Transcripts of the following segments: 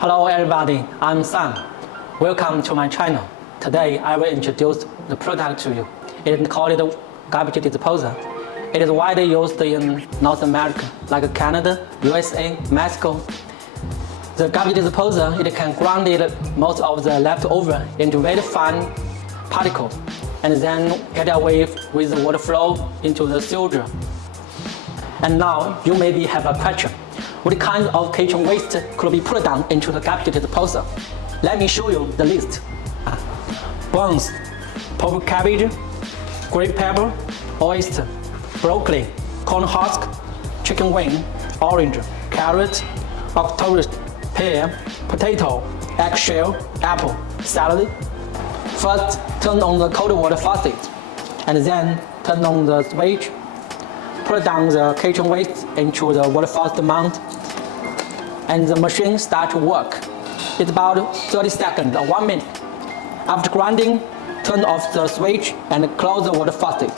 Hello everybody, I'm Sam. Welcome to my channel. Today I will introduce the product to you. It is called garbage disposal. It is widely used in North America, like Canada, USA, Mexico. The garbage disposal, it can grind most of the leftover into very fine particles and then get away with the water flow into the sewage. And now you maybe have a question. What kinds of kitchen waste could be put down into the garbage disposal? Let me show you the list. Bones, purple cabbage, green pepper, oyster, broccoli, corn husk, chicken wing, orange, carrot, octopus, pear, potato, eggshell, apple, salad. First, turn on the cold water faucet, and then turn on the switch. Put down the kitchen waste into the water faucet mount, and the machine starts to work. It's about 30 seconds or 1 minute. After grinding, turn off the switch and close the water faucet.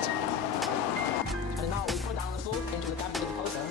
And now we put down the food into the garbage disposal.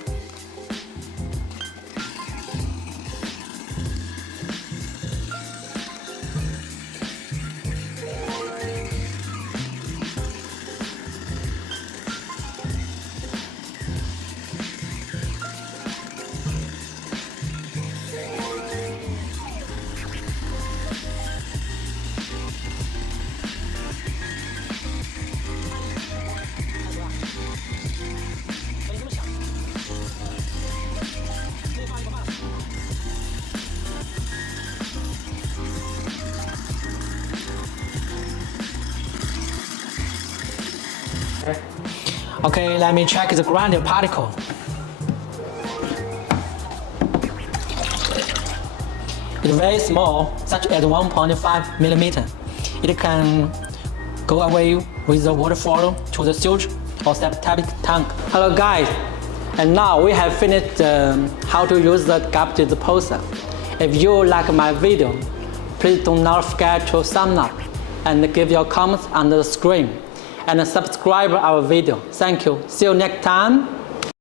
Okay, let me check the grinding particle. It's very small, such as 1.5 millimeter. It can go away with the water flow to the sewage or septic tank. Hello guys, and now we have finished how to use the garbage disposal. If you like my video, please do not forget to thumbs up and give your comments on the screen and subscribe our video. Thank you. See you next time.